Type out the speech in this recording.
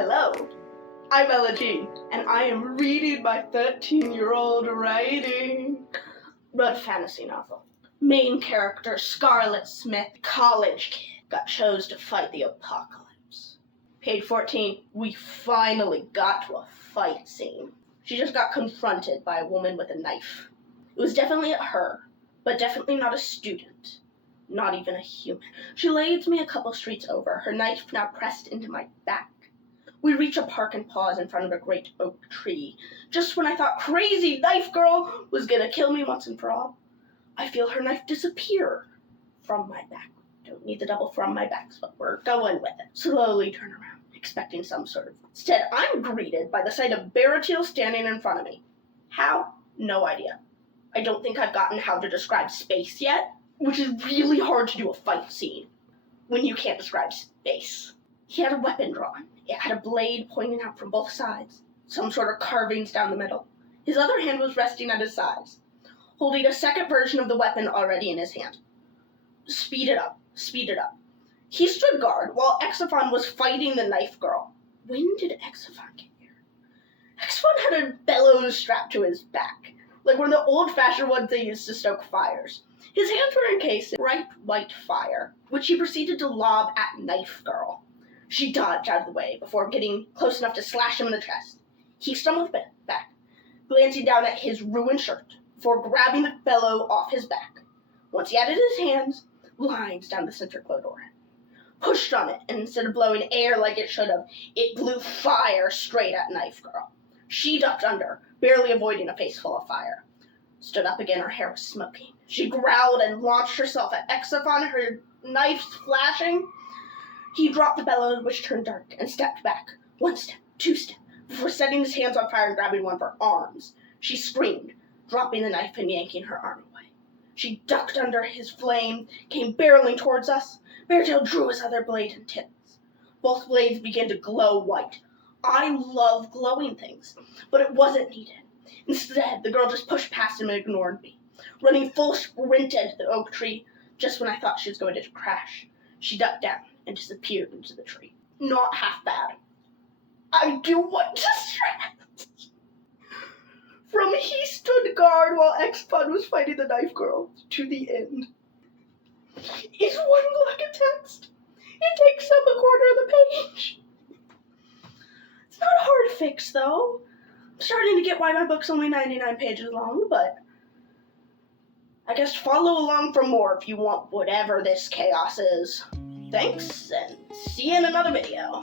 Hello, I'm Ella Jean, and I am reading my 13-year-old writing. Wrote a fantasy novel. Main character Scarlett Smith, college kid, got chose to fight the apocalypse. Page 14, we finally got to a fight scene. She just got confronted by a woman with a knife. It was definitely her, but definitely not a student. Not even a human. She leads me a couple streets over, her knife now pressed into my back. We reach a park and pause in front of a great oak tree. Just when I thought crazy knife girl was gonna kill me once and for all, I feel her knife disappear from my back. Don't need the double from my back, but we're going with it. Slowly turn around, expecting some sort of... Instead, I'm greeted by the sight of Baratil standing in front of me. How? No idea. I don't think I've gotten how to describe space yet, which is really hard to do a fight scene when you can't describe space. He had a weapon drawn. It had a blade pointing out from both sides, some sort of carvings down the middle. His other hand was resting at his sides, holding a second version of the weapon already in his hand. Speed it up. He stood guard while Exophon was fighting the knife girl. When did Exophon get here? Exophon had a bellows strapped to his back, like one of the old-fashioned ones they used to stoke fires. His hands were encased in bright white fire, which he proceeded to lob at knife girl. She dodged out of the way before getting close enough to slash him in the chest. He stumbled back, glancing down at his ruined shirt before grabbing the bellow off his back. Once he added his hands, lines down the center corridor, pushed on it, and instead of blowing air like it should have, it blew fire straight at knife girl. She ducked under, barely avoiding a face full of fire. Stood up again, her hair was smoking. She growled and launched herself at Exophon, her knife flashing. He dropped the bellows, which turned dark, and stepped back. 1 step, 2 steps, before setting his hands on fire and grabbing one of her arms. She screamed, dropping the knife and yanking her arm away. She ducked under his flame, came barreling towards us. Beartail drew his other blade and tips. Both blades began to glow white. I love glowing things, but it wasn't needed. Instead, the girl just pushed past him and ignored me, running full sprint into the oak tree just when I thought she was going to crash. She ducked down and disappeared into the tree. Not half bad. I do want to stress. From he stood guard while Exophon was fighting the knife girl to the end is one block of text. It takes up a quarter of the page. It's not a hard fix, though. I'm starting to get why my book's only 99 pages long, but I guess follow along for more if you want whatever this chaos is. Thanks, and see you in another video.